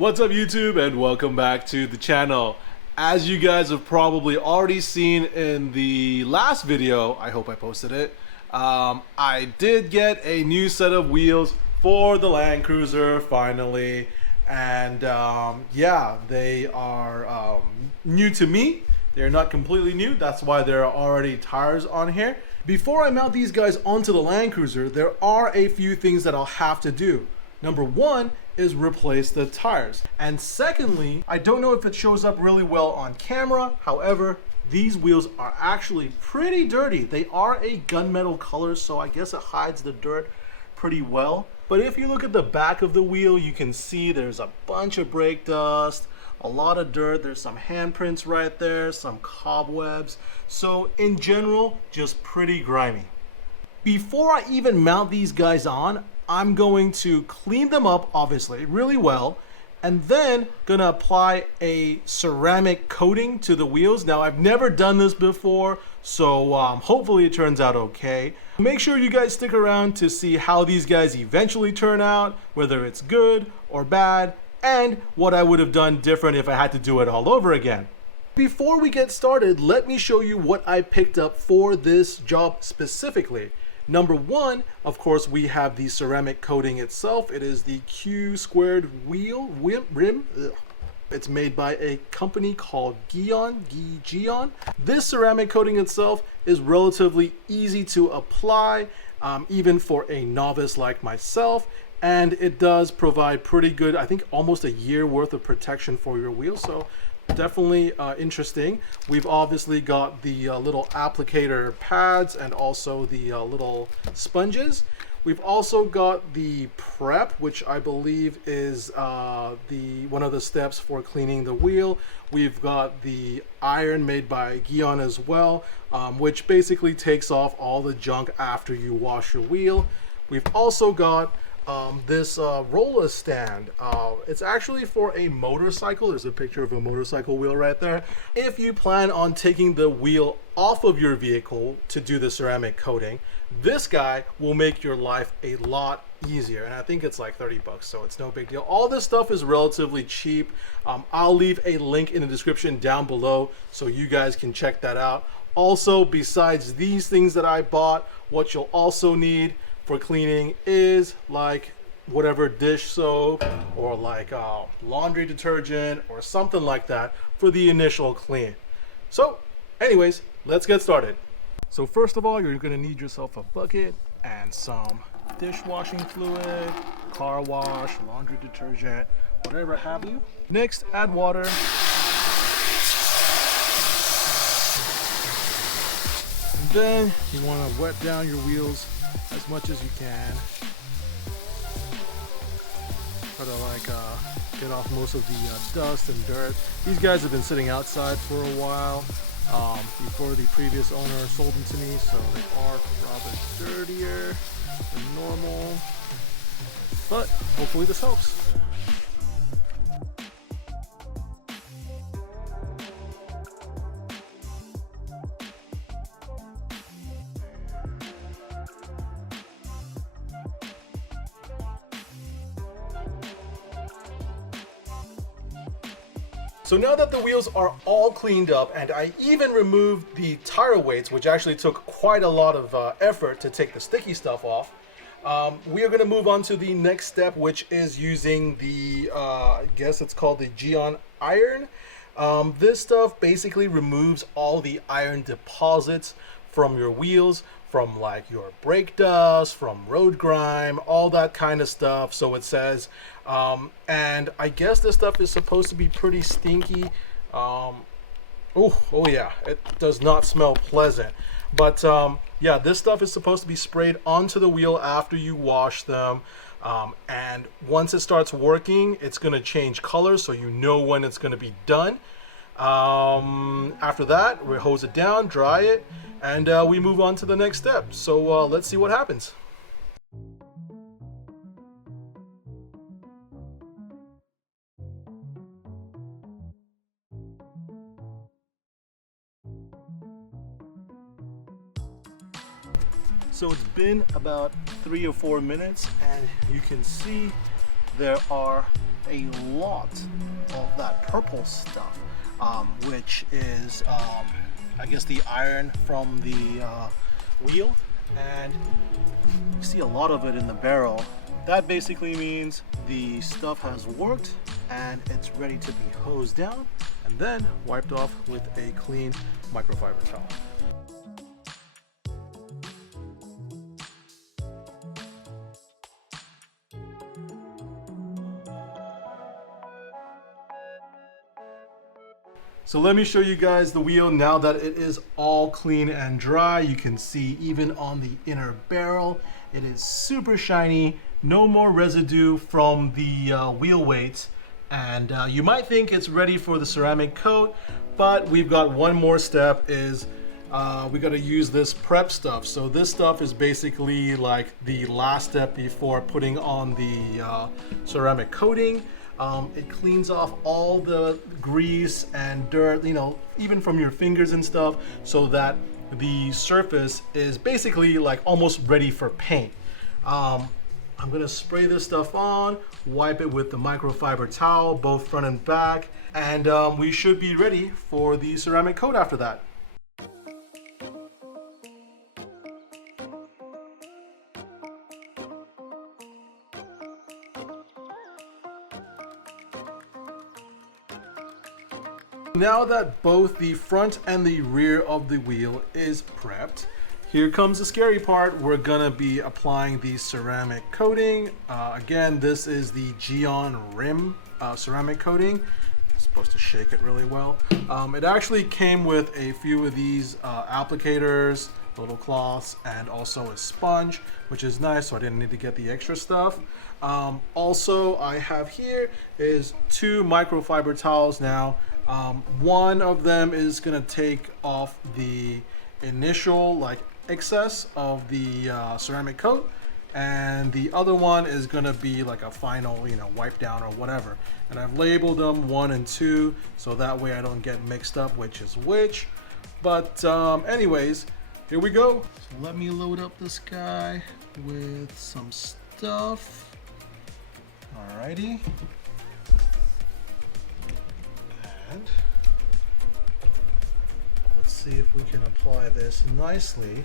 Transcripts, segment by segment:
What's up YouTube, and welcome back to the channel. As you guys have probably already seen in the last video, I hope I posted it, I did get a new set of wheels for the Land Cruiser finally, and yeah, they are new to me. They're not completely new, that's why there are already tires on here. Before I mount these guys onto the Land Cruiser, there are a few things that I'll have to do. Number one is replace the tires. And secondly, I don't know if it shows up really well on camera. However, these wheels are actually pretty dirty. They are a gunmetal color, so I guess it hides the dirt pretty well. But if you look at the back of the wheel, you can see there's a bunch of brake dust, a lot of dirt. There's some handprints right there, some cobwebs. So in general, just pretty grimy. Before I even mount these guys on, I'm going to clean them up, obviously, really well, and then gonna apply a ceramic coating to the wheels. Now, I've never done this before, so hopefully it turns out okay. Make sure you guys stick around to see how these guys eventually turn out, whether it's good or bad, and what I would have done different if I had to do it all over again. Before we get started, let me show you what I picked up for this job specifically. Number one, of course, we have the ceramic coating itself. It is the Q squared rim. Ugh. It's made by a company called Gyeon. This ceramic coating itself is relatively easy to apply, even for a novice like myself. And it does provide pretty good, I think almost a year worth of protection for your wheels. So definitely interesting. We've obviously got the little applicator pads and also the little sponges. We've also got the prep, which I believe is one of the steps for cleaning the wheel. We've got the iron made by Gyeon as well, which basically takes off all the junk after you wash your wheel. We've also got this roller stand. It's actually for a motorcycle. There's a picture of a motorcycle wheel right there. If you plan on taking the wheel off of your vehicle to do the ceramic coating, this guy will make your life a lot easier, and I think it's like 30 bucks, so it's no big deal. All this stuff is relatively cheap. I'll leave a link in the description down below so you guys can check that out. Also, besides these things that I bought, what you'll also need for cleaning is like whatever dish soap or like laundry detergent or something like that for the initial clean. So anyways, let's get started. So first of all, you're gonna need yourself a bucket and some dishwashing fluid, car wash, laundry detergent, whatever have you. Next, add water. And then you wanna wet down your wheels as much as you can. Try to like get off most of the dust and dirt. These guys have been sitting outside for a while before the previous owner sold them to me, so they are rather dirtier than normal, but hopefully this helps. So now that the wheels are all cleaned up, and I even removed the tire weights, which actually took quite a lot of effort to take the sticky stuff off, we are going to move on to the next step, which is using the, I guess it's called the Gyeon iron. This stuff basically removes all the iron deposits from your wheels, from like your brake dust, from road grime, all that kind of stuff, so it says. And I guess this stuff is supposed to be pretty stinky. Oh yeah, it does not smell pleasant. But yeah, this stuff is supposed to be sprayed onto the wheel after you wash them. And once it starts working, it's going to change color, so you know when it's going to be done. After that, we hose it down, dry it, and we move on to the next step. So let's see what happens. So it's been about 3 or 4 minutes, and you can see there are a lot of that purple stuff, which is I guess the iron from the wheel, and you see a lot of it in the barrel. That basically means the stuff has worked and it's ready to be hosed down and then wiped off with a clean microfiber towel. So let me show you guys the wheel now that it is all clean and dry. You can see even on the inner barrel, it is super shiny, no more residue from the wheel weight. And you might think it's ready for the ceramic coat, but we've got one more step, is we gotta use this prep stuff. So this stuff is basically like the last step before putting on the ceramic coating. It cleans off all the grease and dirt, you know, even from your fingers and stuff, so that the surface is basically like almost ready for paint. I'm gonna spray this stuff on, wipe it with the microfiber towel, both front and back, and we should be ready for the ceramic coat after that. Now that both the front and the rear of the wheel is prepped, here comes the scary part. We're gonna be applying the ceramic coating. Again, this is the Geon Rim ceramic coating. Supposed to shake it really well. It actually came with a few of these applicators, little cloths, and also a sponge, which is nice, so I didn't need to get the extra stuff. Also, I have here is 2 microfiber towels now. One of them is gonna take off the initial like excess of the ceramic coat, and the other one is gonna be like a final, you know, wipe down or whatever. And I've labeled them 1 and 2, so that way I don't get mixed up which is which. But anyways, here we go. So let me load up this guy with some stuff. Alrighty. And let's see if we can apply this nicely.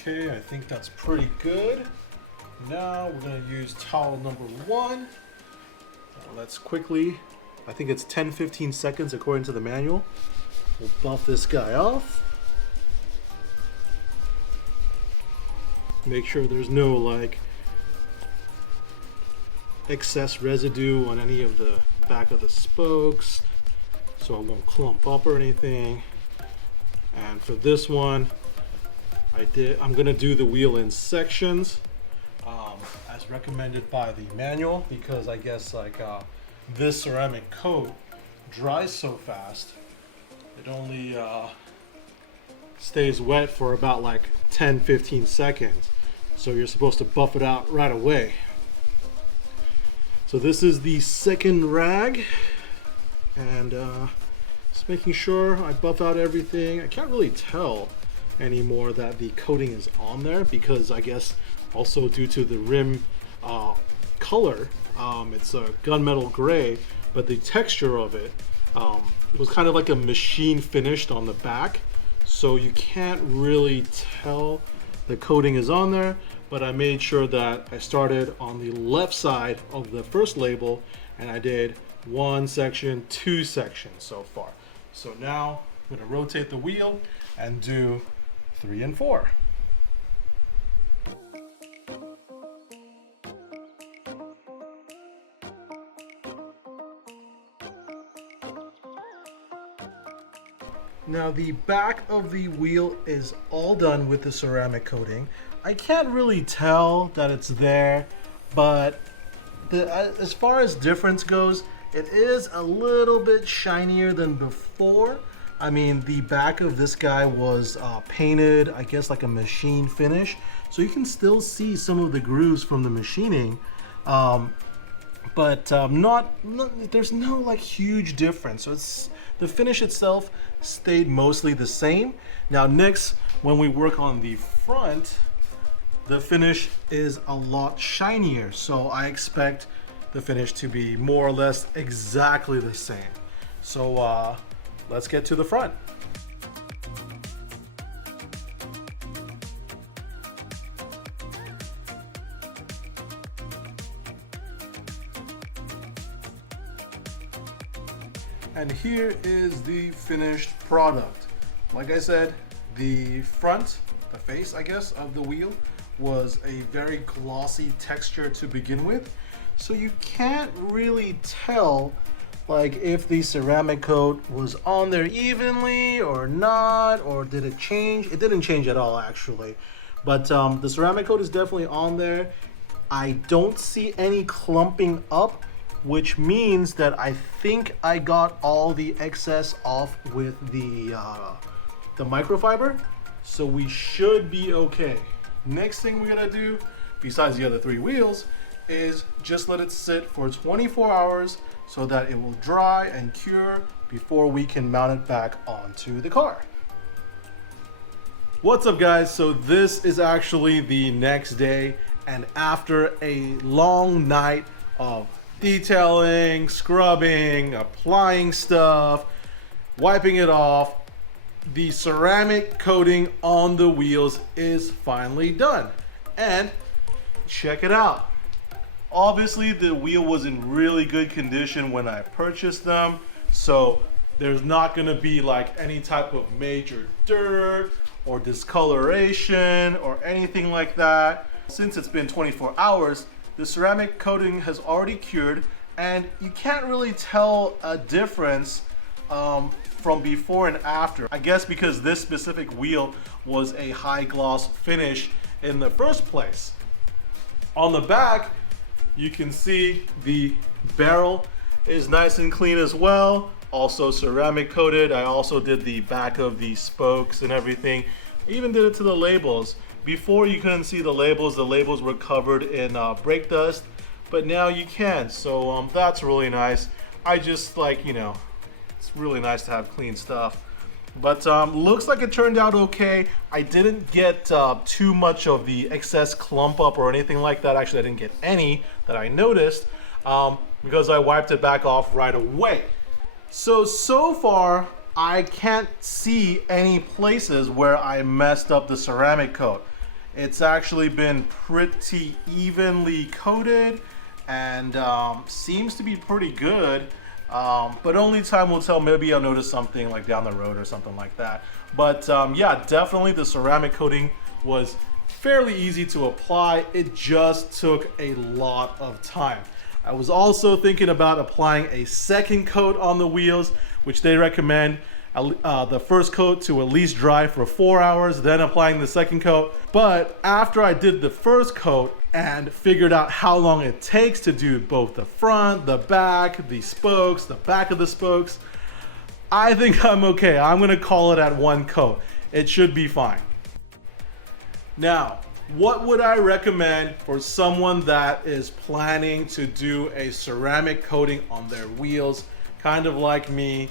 Okay, I think that's pretty good. Now we're gonna use towel number 1. Let's quickly, I think it's 10-15 seconds according to the manual. We'll buff this guy off. Make sure there's no like excess residue on any of the back of the spokes, so it won't clump up or anything. And for this one, I'm gonna do the wheel in sections, as recommended by the manual, because I guess like this ceramic coat dries so fast, it only stays wet for about like 10-15 seconds. So you're supposed to buff it out right away. So this is the second rag, and just making sure I buff out everything. I can't really tell anymore that the coating is on there, because I guess also due to the rim color, it's a gunmetal gray, but the texture of it was kind of like a machine finished on the back, so you can't really tell the coating is on there. But I made sure that I started on the left side of the first label, and I did 1 section, 2 sections so far. So now I'm going to rotate the wheel and do 3 and 4. Now the back of the wheel is all done with the ceramic coating. I can't really tell that it's there, but as far as difference goes, it is a little bit shinier than before, I mean, the back of this guy was painted, I guess, like a machine finish. So you can still see some of the grooves from the machining. But there's no like huge difference. So it's the finish itself stayed mostly the same. Now next, when we work on the front, the finish is a lot shinier. So I expect the finish to be more or less exactly the same. So let's get to the front. And here is the finished product. Like I said, the front, the face, I guess, of the wheel was a very glossy texture to begin with. So you can't really tell like if the ceramic coat was on there evenly or not, or did it change? It didn't change at all actually. But the ceramic coat is definitely on there. I don't see any clumping up, which means that I think I got all the excess off with the microfiber. So we should be okay. Next thing we're gonna do, besides the other 3 wheels, is just let it sit for 24 hours so that it will dry and cure before we can mount it back onto the car. What's up guys? So this is actually the next day, and after a long night of detailing, scrubbing, applying stuff, wiping it off, the ceramic coating on the wheels is finally done. And check it out. Obviously the wheel was in really good condition when I purchased them, so there's not gonna be like any type of major dirt or discoloration or anything like that. Since it's been 24 hours, the ceramic coating has already cured, and you can't really tell a difference from before and after. I guess because this specific wheel was a high gloss finish in the first place. On the back, you can see the barrel is nice and clean as well. Also ceramic coated. I also did the back of the spokes and everything. I even did it to the labels. Before you couldn't see the labels were covered in brake dust, but now you can. So that's really nice. I just like, you know, it's really nice to have clean stuff. But looks like it turned out okay. I didn't get too much of the excess clump up or anything like that. Actually, I didn't get any that I noticed because I wiped it back off right away. So far, I can't see any places where I messed up the ceramic coat. It's actually been pretty evenly coated and seems to be pretty good. But only time will tell. Maybe I'll notice something like down the road or something like that. But yeah, definitely the ceramic coating was fairly easy to apply. It just took a lot of time. I was also thinking about applying a second coat on the wheels, which they recommend the first coat to at least dry for 4 hours, then applying the second coat. But after I did the first coat and figured out how long it takes to do both the front, the back, the spokes, the back of the spokes, I think I'm okay. I'm gonna call it at 1 coat. It should be fine. Now, what would I recommend for someone that is planning to do a ceramic coating on their wheels, kind of like me,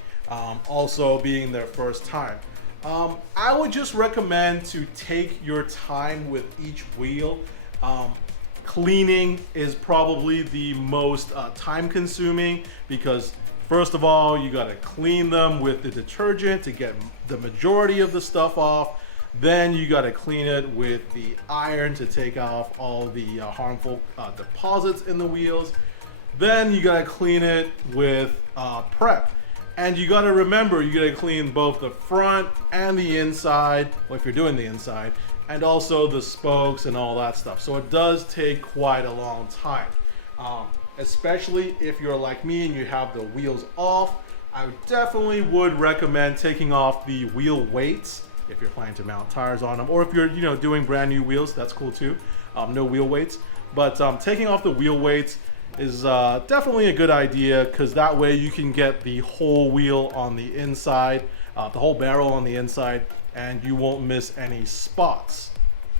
also being their first time? I would just recommend to take your time with each wheel. Cleaning is probably the most time consuming, because first of all, you gotta clean them with the detergent to get the majority of the stuff off. Then you gotta clean it with the iron to take off all the harmful deposits in the wheels. Then you gotta clean it with prep. And you gotta remember, you gotta clean both the front and the inside, well, if you're doing the inside, and also the spokes and all that stuff. So it does take quite a long time. Especially if you're like me and you have the wheels off, I definitely would recommend taking off the wheel weights if you're planning to mount tires on them, or if you're doing brand new wheels, that's cool too. No wheel weights, but taking off the wheel weights is definitely a good idea, because that way you can get the whole wheel on the inside the whole barrel on the inside, and you won't miss any spots.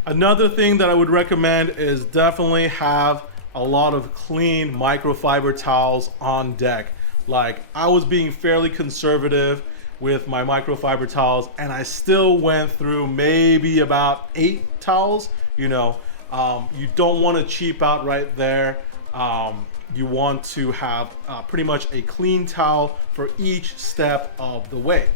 Another thing that I would recommend is definitely have a lot of clean microfiber towels on deck. Like, I was being fairly conservative with my microfiber towels, and I still went through maybe about 8 towels. You know, you don't want to cheap out right there. You want to have pretty much a clean towel for each step of the way.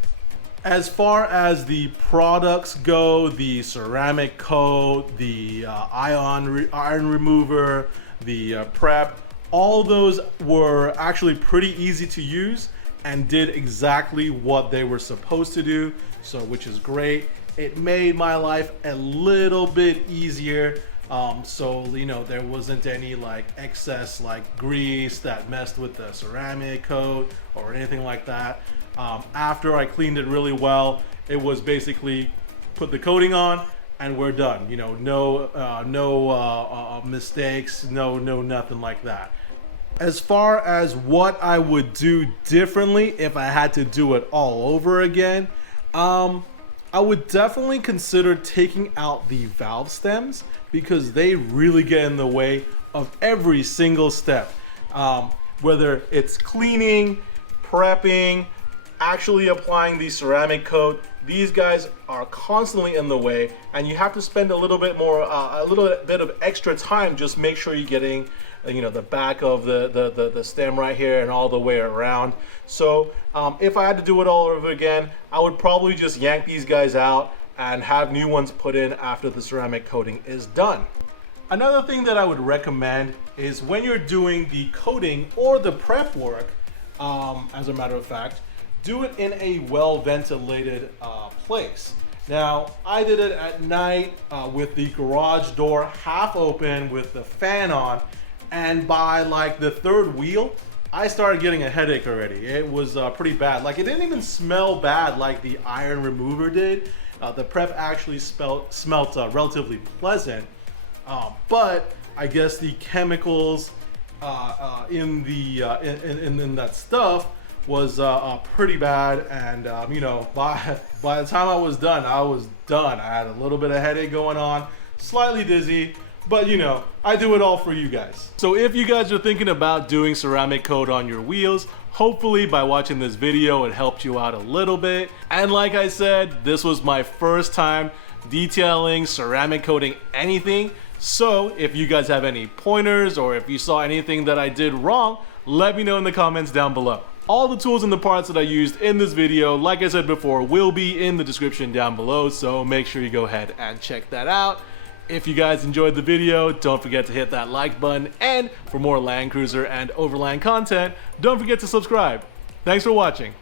As far as the products go, the ceramic coat, the iron remover, the prep, all those were actually pretty easy to use and did exactly what they were supposed to do, so which is great. It made my life a little bit easier. So, you know, there wasn't any like excess like grease that messed with the ceramic coat or anything like that. After I cleaned it really well, it was basically put the coating on and we're done. You know, no mistakes, no nothing like that. As far as what I would do differently if I had to do it all over again, I would definitely consider taking out the valve stems because they really get in the way of every single step. Whether it's cleaning, prepping, actually applying the ceramic coat, these guys are constantly in the way, and you have to spend a little bit of extra time. Just make sure you're getting, you know, the back of the stem right here and all the way around. So if I had to do it all over again, I would probably just yank these guys out and have new ones put in after the ceramic coating is done. Another thing that I would recommend is when you're doing the coating or the prep work, as a matter of fact, do it in a well-ventilated place. Now, I did it at night with the garage door half open with the fan on, and by like the third wheel, I started getting a headache already. It was pretty bad. Like, it didn't even smell bad like the iron remover did. The prep actually smelt relatively pleasant, but I guess the chemicals in that stuff was pretty bad, and you know, by the time I was done. I had a little bit of headache going on, slightly dizzy, but you know, I do it all for you guys. So if you guys are thinking about doing ceramic coat on your wheels, hopefully by watching this video it helped you out a little bit. And like I said, this was my first time detailing ceramic coating anything. So if you guys have any pointers or if you saw anything that I did wrong, let me know in the comments down below. All the tools and the parts that I used in this video, like I said before, will be in the description down below, so make sure you go ahead and check that out. If you guys enjoyed the video, don't forget to hit that like button, and for more Land Cruiser and Overland content, don't forget to subscribe. Thanks for watching.